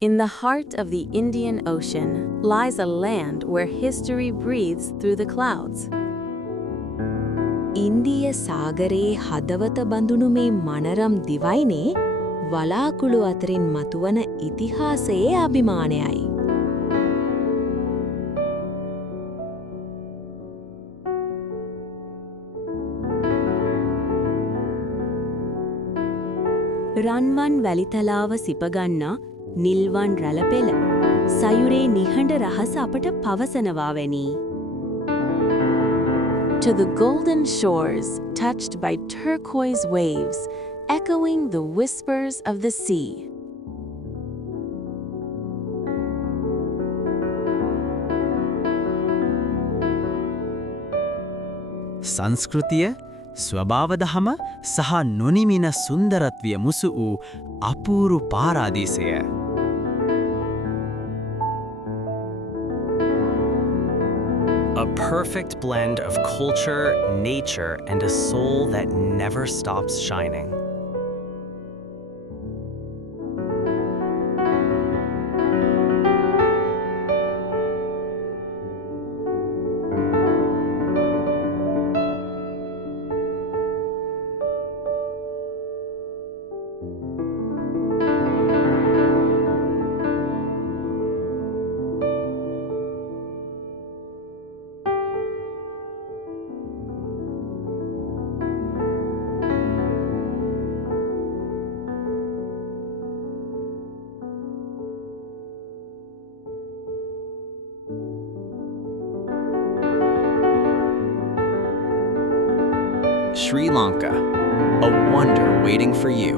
In the heart of the Indian Ocean lies a land where history breathes through the clouds. ඉන්දිය සාගරයේ හදවත බඳුණු මේ මනරම් දිවයිනේ වලාකුළු අතරින් මතුවන ඉතිහාසයේ අභිමානයයි. රන්වන් වැලිතලාව සිපගන්නා නිල්වන් රැළපෙළ සයුරේ නිහඬ රහස අපට පවසනවාවැනි. To the golden shores touched by turquoise waves, echoing the whispers of the sea. සංස්කෘතිය ස්වභාවදහම සහ නොනිමින සුන්දරත්වය මුසු වූ අපූරු පාරාදීසය. A perfect blend of culture, nature, and a soul that never stops shining. Sri Lanka, a wonder waiting for you.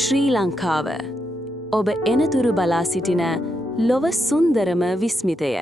ශ්‍රී ලංකාව ඔබ එනතුරු බලා සිටින ලොව සුන්දරම විස්මිතය.